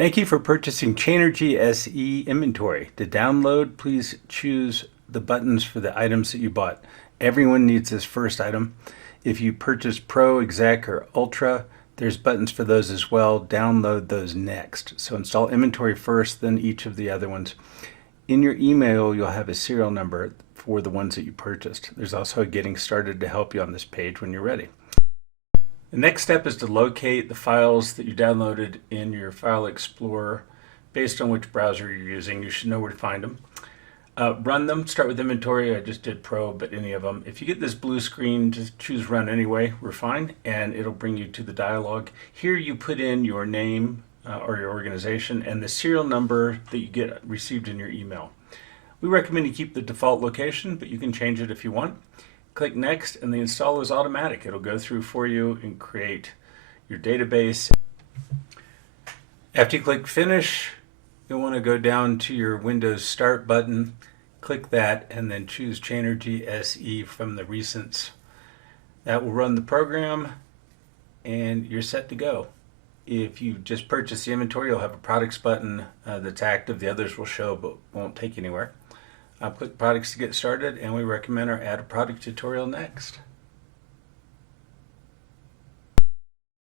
Thank you for purchasing Chainergy SE inventory. To download, please choose the buttons for the items that you bought. Everyone needs this first item. If you purchase Pro, Exec, or Ultra, there's buttons for those as well. Download those next. So install inventory first, then each of the other ones. In your email, you'll have a serial number for the ones that you purchased. There's also a getting started to help you on this page when you're ready. The next step is to locate the files that you downloaded in your File Explorer based on which browser you're using. You should know where to find them. Run them. Start with inventory. I just did Pro, but any of them. If you get this blue screen, just choose Run Anyway. We're fine, and it'll bring you to the dialog. Here you put in your name or your organization and the serial number that you get received in your email. We recommend you keep the default location, but you can change it if you want. Click Next, and the install is automatic. It'll go through for you and create your database. After you click Finish, you'll want to go down to your Windows Start button, click that, and then choose Chainergy SE from the recents. That will run the program, and you're set to go. If you just purchase the inventory, you'll have a Products button that's active. The others will show but won't take you anywhere. Click Products to get started, and we recommend our Add a Product tutorial next.